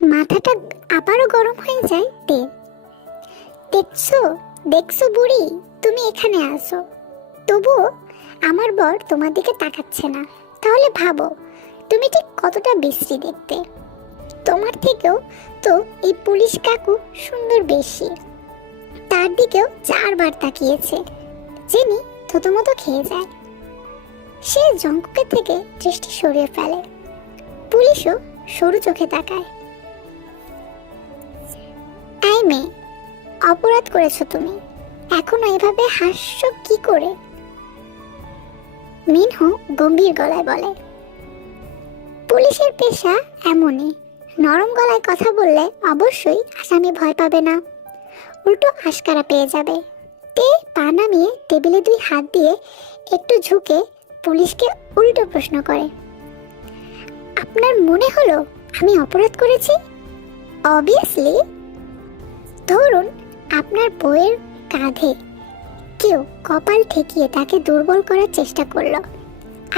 মাথাটা আবারও গরম হয়ে যায়, তে। দেখছ দেখছ বুড়ি, তুমি এখানে আসো তবুও আমার বর তোমার দিকে তাকাচ্ছে না। তাহলে ভাবো, তুমি ঠিক কতটা বিশ্রী দেখতে? তোমার থেকেও তো এই পুলিশ কাকু সুন্দর বেশি। তার দিকেও চারবার তাকিয়েছে, জেনি থতমতো খেয়ে যায়। সে জঙ্কুকের থেকে দৃষ্টি সরিয়ে ফেলে। পুলিশও সরু চোখে তাকায়। এই মেয়ে, অপরাধ করেছ তুমি। এখনও এভাবে হাস্য কি করে? মিনহু গম্ভীর গলায় বলে, পুলিশের পেশা এমনই। নরম গলায় কথা বললে অবশ্যই আসামি ভয় পাবে না। উল্টো আশকারা পেয়ে যাবে। তে পা নামিয়ে টেবিলে দুই হাত দিয়ে একটু ঝুঁকে পুলিশকে উল্টো প্রশ্ন করে, আপনার মনে হলো আমি অপরাধ করেছি? অবভিয়াসলি ধরুন আপনার বইয়ের কাঁধে কেউ কপাল ঠেকিয়ে তাকে দুর্বল করার চেষ্টা করল।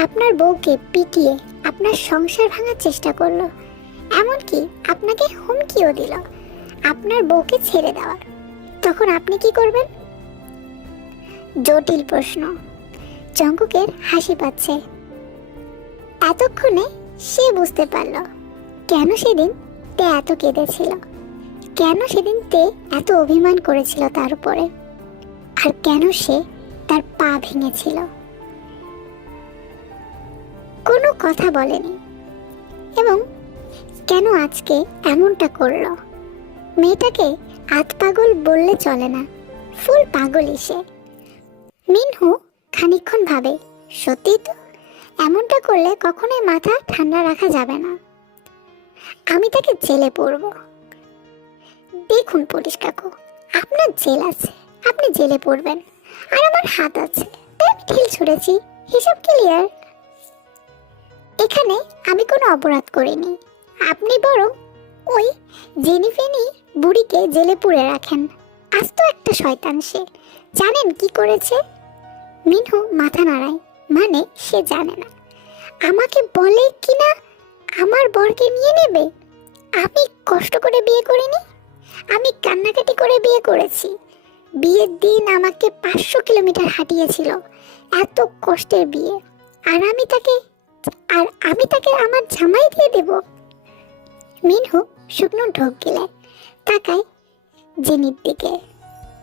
আপনার বউকে পিটিয়ে আপনার সংসার ভাঙার চেষ্টা করল। এমনকি আপনাকে হুমকিও দিল আপনার বউকে ছেড়ে দেওয়ার। তখন আপনি কি করবেন? জটিল প্রশ্ন। জঙ্কুকের হাসি পাচ্ছে। এতক্ষণে সে বুঝতে পারল কেন সেদিন তে এত কেঁদেছিল। কেন সেদিন তে এত অভিমান করেছিল তার উপরে? আর কেন সে তার পা ভেঙেছিল? কোনো কথা বলেনি। এবং কেন আজকে এমনটা করল? মেয়েটাকে আত পাগল বললে চলে না, ফুল পাগলই সে। মিনহু খানিকক্ষণ ভাবে সত্যি তো? এমনটা করলে কখনোই মাথা ঠান্ডা রাখা যাবে না। আমি তাকে জেলে পড়ব। দেখুন পুলিশ কাকু, আপনার জেল আছে, আপনি জেলে পড়বেন, আর আমার হাত আছে ঢিল ছুঁড়েছি হিসাব ক্লিয়ার এখানে আমি কোনো অপরাধ করিনি, আপনি বরং ওই জেনি জেনিফেনি বুড়িকে জেলে পুড়ে রাখেন। আজ তো একটা শয়তান সে, জানেন কি করেছে? মিনহু মাথা নাড়ায় মানে সে জানে না। আমাকে বলে কিনা আমার বরকে নিয়ে নেবে? আমি কষ্ট করে বিয়ে করিনি? আমি কান্নাকাটি করে বিয়ে করেছি। বিয়ের দিন আমাকে পাঁচশো কিলোমিটার হাঁটিয়েছিল। এত কষ্টের বিয়ে। আর আমি তাকে, আর আমি তাকে আমার জামাই দিয়ে দেব। মিনহু শুকনো ঢোক গেলে তাকায় জেনির দিকে।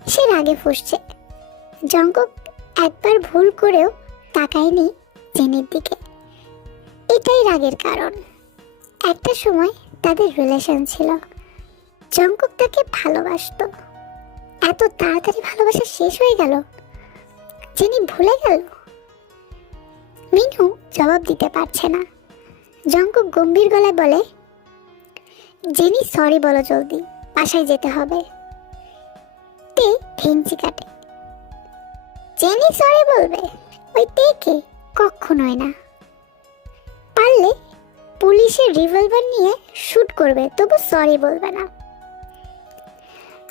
সে রাগে ফুসছে। জঙ্কক একবার ভুল করেও তাকায়নি জেনির দিকে। এটাই রাগের কারণ। একটা সময় তাদের রিলেশন ছিল। জঙ্কক তাকে ভালোবাসতো। এত তাড়াতাড়ি ভালোবাসা শেষ হয়ে গেল। যিনি ভুলে গেল। মিনু জবাব দিতে পারছে না। জঙ্কক গম্ভীর গলায় বলে জেনি সরি বলো জলদি, বাসায় যেতে হবে। তে ভেঙচি কাটে। জেনি সরি বলবে, ওই তেকে কখনোই না। পারলে পুলিশের রিভলভার নিয়ে শুট করবে, তবু সরি বলবে না।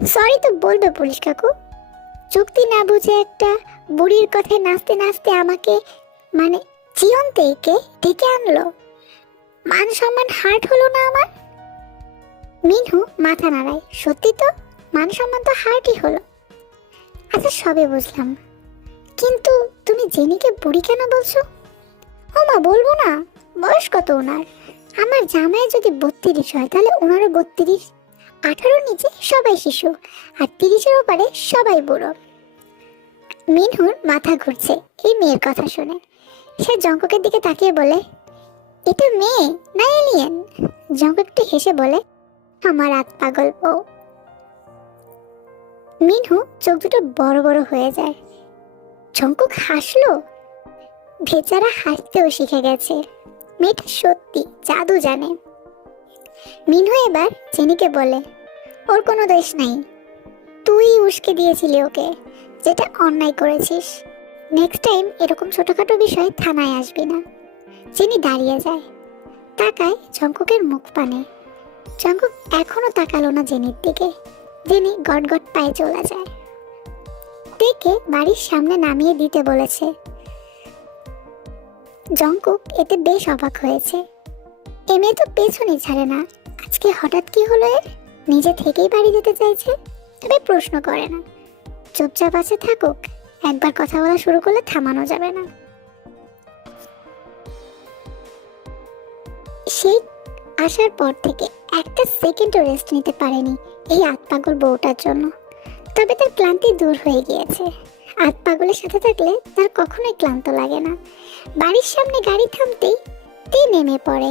সরি তো বলবে পুলিশ কাকু। চুক্তি না বুঝে একটা বুড়ির কথায় নাচতে নাচতে আমাকে মানে জীবনতে একে ডেকে আনলো। মান সম্মান হার্ট হলো না আমার? মিনহু মাথা নাড়ায়, সত্যি তো? মান সম্মান তো হার্টই হলো। আচ্ছা সবে বুঝলাম। কিন্তু তুমি জেনিকে বুড়ি কেন বলছো? ও মা, বলব না। বয়স কত ওনার? আমার জামাই যদি বত্রিশ হয়, তাহলে ওনারও বত্রিশ। আঠারো নিচে সবাই শিশু, আর তিরিশের ওপারে সবাই বুড়ো। মিনহুর মাথা ঘুরছে এই মেয়ের কথা শুনে। সে জঙ্ককের দিকে তাকিয়ে বলে, এটা মেয়ে না এলিয়েন জঙ্কক একটু হেসে বলে, আমার আত পাগল বউ। মিনহু চোখ দুটো বড় বড় হয়ে যায়। জঙ্কক হাসলো বেচারা হাসতেও শিখে গেছে। মেয়েটা সত্যি জাদু জানে। মিনহু এবার চেনিকে বলে, ওর কোনো দোষ নাই। তুই উস্কে দিয়েছিলি ওকে, যেটা অন্যায় করেছিস। নেক্সট টাইম এরকম ছোটখাটো বিষয় থানায় আসবি না। চিনি দাঁড়িয়ে যায়, তাকায় জঙ্কুকের মুখ পানে। জঙ্কুক এখনও তাকালো না জেনির দিকে। জেনি গট গট পায়ে চলে যায়। দেখে বাড়ির সামনে নামিয়ে দিতে বলেছে। জঙ্কুক এতে বেশ অবাক হয়েছে। এ মেয়ে তো পেছনে ছাড়ে না। আজকে হঠাৎ কি হলো এর? নিজে থেকেই বাড়ি যেতে চাইছে? তবে প্রশ্ন করে না। চুপচাপ আছে থাকুক, একবার কথা বলা শুরু করলে থামানো যাবে না। সেই আসার পর থেকে একটা সেকেন্ডও রেস্ট নিতে পারেনি এই আতপাগল বউটার জন্য। তবে তার ক্লান্তি দূর হয়ে গিয়েছে। আতপাগলের সাথে থাকলে তার কখনোই ক্লান্ত লাগে না। বাড়ির সামনে গাড়ি থামতেই তে নেমে পড়ে।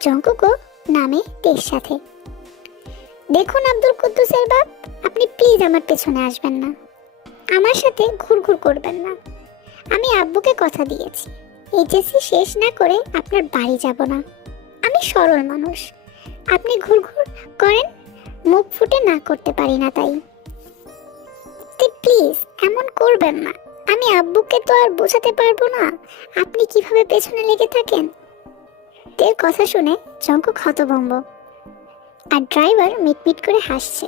জঙ্কুকও নামে তের সাথে। দেখুন আব্দুল কুদ্দুসের বাপ, আপনি প্লিজ আমার পেছনে আসবেন না। আমার সাথে ঘুরঘুর করবেন না। আমি আব্বুকে কথা দিয়েছি। এইচএসসি শেষ না করে আপনার বাড়ি যাব না। আমি সরল মানুষ। আপনি ঘুরঘুর করেন, মুখ ফুটে না করতে পারি না তাই। প্লিজ এমন করবেন না। আমি আব্বুকে তো আর বোঝাতে পারব না। আপনি কীভাবে পেছনে লেগে থাকেন? তের কথা শুনে চঙ্কু ক্ষতভঙ্গ আর ড্রাইভার মিটমিট করে হাসছে।